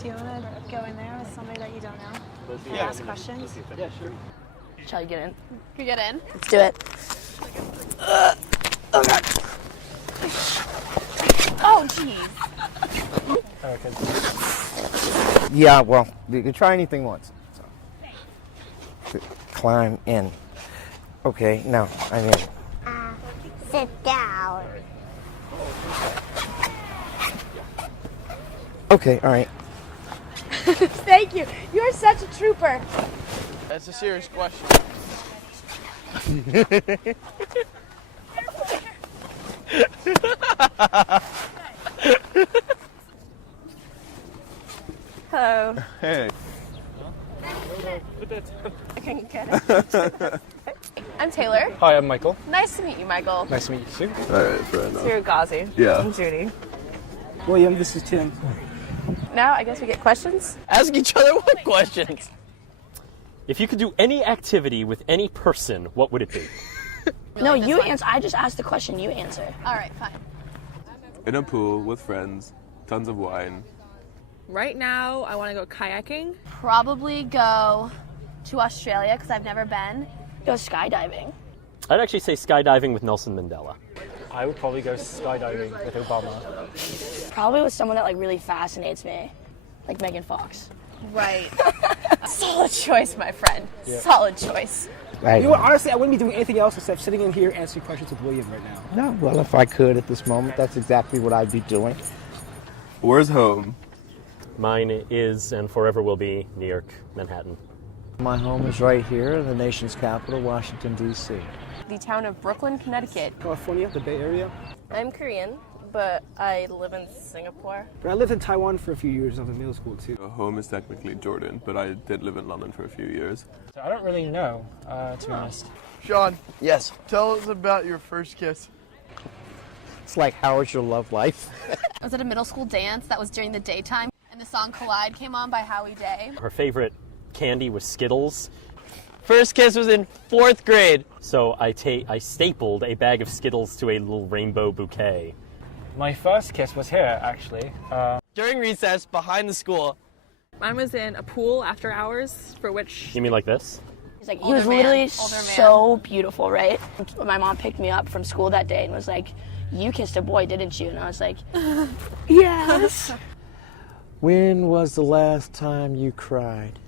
Do you want to go in there with somebody that you don't know? And ask questions? Yeah, sure. Shall we get in? You get in? Let's do it. Oh god. Oh, jeez. Okay. Yeah, well, you can try anything once. So. Climb in. Okay, now I'm in. Sit down. Okay, all right. Thank you. You're such a trooper. That's a serious question. Hello. Hey. I couldn't get it. I'm Taylor. Hi, I'm Michael. Nice to meet you, Michael. Nice to meet you, Sue. All right, fair enough. You're Ghazi. Yeah. I'm Judy. William, this is Tim. Now, I guess we get questions. Ask each other what questions? If you could do any activity with any person, what would it be? No, you answer. I just asked the question. You answer. All right, fine. In a pool with friends, tons of wine. Right now, I want to go kayaking. Probably go to Australia because I've never been. Go skydiving. I'd actually say skydiving with Nelson Mandela. I would probably go skydiving with Obama. Probably with someone that like really fascinates me, like Megan Fox. Right. Solid choice, my friend. Yeah. Solid choice. Right. You know what, honestly, I wouldn't be doing anything else except sitting in here answering questions with William right now. No, well, if I could at this moment, that's exactly what I'd be doing. Where's home? Mine is and forever will be New York, Manhattan. My home is right here in the nation's capital, Washington, D.C. The town of Brooklyn, Connecticut. California, the Bay Area. I'm Korean, but I live in Singapore. But I lived in Taiwan for a few years. I was in middle school too. Home is technically Jordan, but I did live in London for a few years. So I don't really know, to be honest. Sean, Yes. tell us about your first kiss. It's like, how is your love life? I was at a middle school dance that was during the daytime, and the song Collide came on by Howie Day. Her favorite candy was Skittles, First kiss was in 4th grade. so I stapled a bag of Skittles to a little rainbow bouquet. My first kiss was here, actually. During recess, behind the school. Mine was in a pool after hours, for which You mean like this? He's like, he Older was man, literally older man. so beautiful, right? My mom picked me up from school that day and was like, "You kissed a boy, didn't you?" And I was like, "Yes." When was the last time you cried?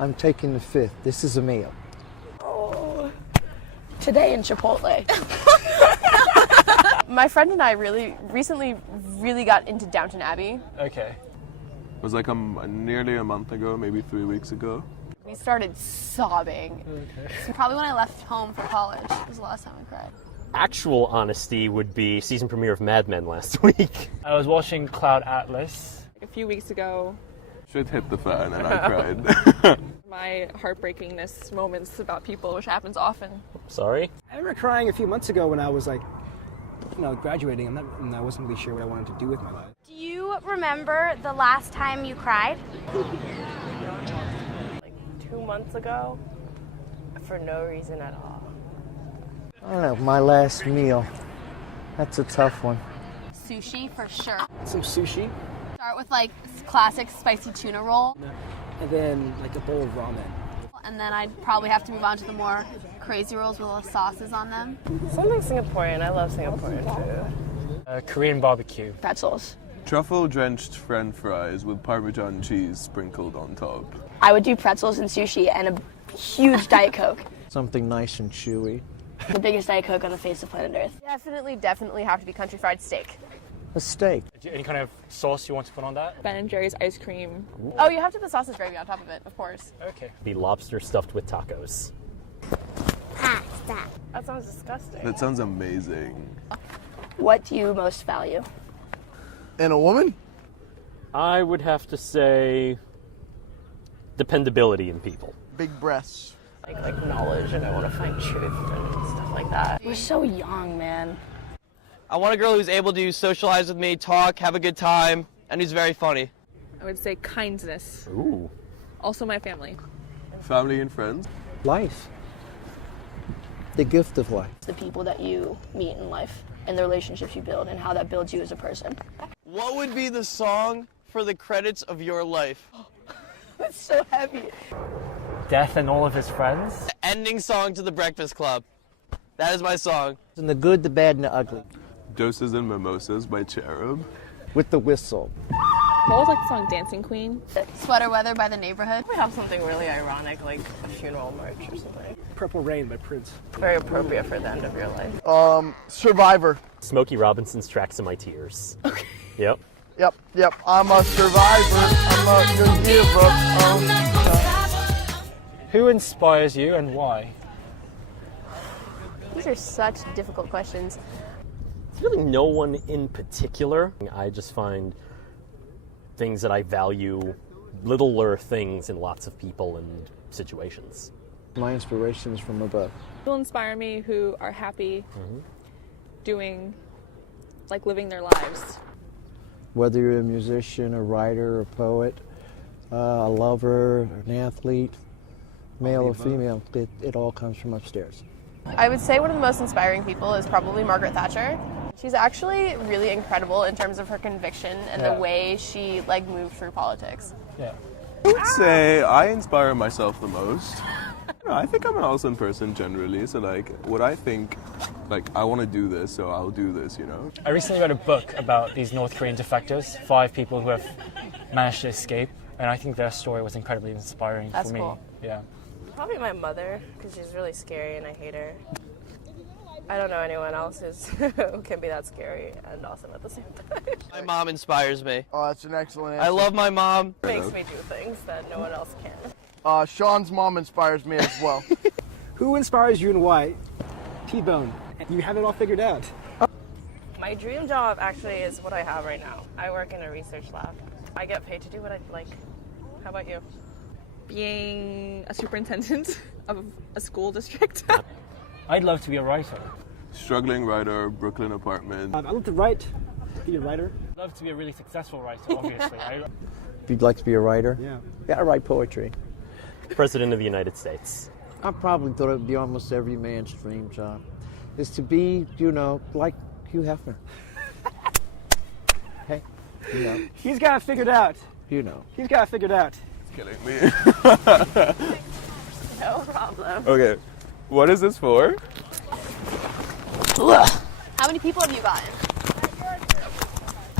I'm taking the 5th. This is a meal. Oh, today in Chipotle. My friend and I recently got into Downton Abbey. Okay. It was like nearly a month ago, maybe 3 weeks ago. We started sobbing. Okay. Probably when I left home for college. It was the last time I cried. Actual honesty would be season premiere of Mad Men last week. I was watching Cloud Atlas. a few weeks ago, Shit hit the fan and I cried. my heartbreakingness moments about people, which happens often. Sorry? I remember crying a few months ago when I was like, graduating. And I wasn't really sure what I wanted to do with my life. Do you remember the last time you cried? Like 2 months ago, for no reason at all. I don't know, my last meal. That's a tough one. Sushi for sure. Some sushi, Start with like classic spicy tuna roll, and then like a bowl of ramen. and then I'd probably have to move on to the more crazy rolls with little sauces on them. Something Singaporean. I love Singaporean food. Korean barbecue. Pretzels. Truffle-drenched French fries with Parmesan cheese sprinkled on top. I would do pretzels and sushi and a huge Diet Coke. Something nice and chewy. The biggest Diet Coke on the face of planet Earth. Definitely have to be country fried steak. A steak. Any kind of sauce you want to put on that? Ben and Jerry's ice cream. Oh, you have to put the sausage gravy on top of it, of course. Okay. Be lobster stuffed with tacos. Pasta. That sounds disgusting. That sounds amazing. What do you most value? And a woman? I would have to say dependability in people. Big breasts. Like knowledge, and I want to find truth and stuff like that. We're so young, man. I want a girl who's able to socialize with me, talk, have a good time, and who's very funny. I would say kindness. Ooh. Also my family. Family and friends. Life. The gift of life. The people that you meet in life and the relationships you build and how that builds you as a person. What would be the song for for the credits of your life. It's so heavy. Death and all of his friends. The ending song to The Breakfast Club. That is my song. And the good, the bad, and the ugly. Doses and Mimosas by Cherub. With the whistle. What was like the song Dancing Queen? Sweater Weather by The Neighborhood. We have something really ironic, like a funeral march or something. Purple Rain by Prince. Very appropriate for the end of your life. Survivor. Smokey Robinson's Tracks in My Tears. Okay. Yep. Yep. I'm a survivor. I'm not gonna give up. Who inspires you and why? These are such difficult questions. It's really no one in particular. I just find things that I value, littler things in lots of people and situations. My inspiration is from above. People inspire me who are happy doing, like living their lives. Whether you're a musician, a writer, a poet, a lover, an athlete, male or female, it all comes from upstairs. I would say one of the most inspiring people is probably Margaret Thatcher. She's actually really incredible in terms of her conviction and the way she moved through politics. Yeah. I would say I inspire myself the most. I think I'm an awesome person generally, so what I think, I want to do this, so I'll do this, I recently read a book about these North Korean defectors, 5 people who have managed to escape, and I think their story was incredibly inspiring for me. Cool. Yeah. Probably my mother, because she's really scary and I hate her. I don't know anyone else who can be that scary and awesome at the same time. My mom inspires me. Oh, that's an excellent answer. I love my mom. Makes me do things that no one else can. Sean's mom inspires me as well. Who inspires you and why? T-Bone. You have it all figured out. My dream job actually is what I have right now. I work in a research lab. I get paid to do what I like. How about you? Being a superintendent of a school district. I'd love to be a writer. Struggling writer, Brooklyn apartment. I love to write. Be a writer. I'd love to be a really successful writer, obviously. If you'd like to be a writer, Yeah. gotta write poetry. President of the United States. I probably thought it would be almost every man's dream job, is to be, like Hugh Hefner. Hey, He's got it figured out. He's got it figured out. It's killing me. No problem. Okay, what is this for? How many people have you gotten?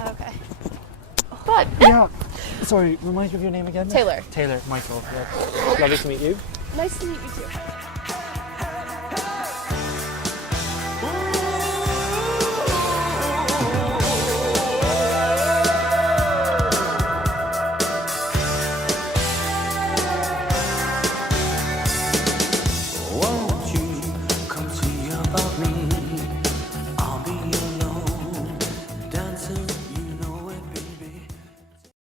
Okay. Yeah. Sorry, remind me of your name again? Taylor. Taylor, Michael. Yeah. Lovely to meet you. Nice to meet you too.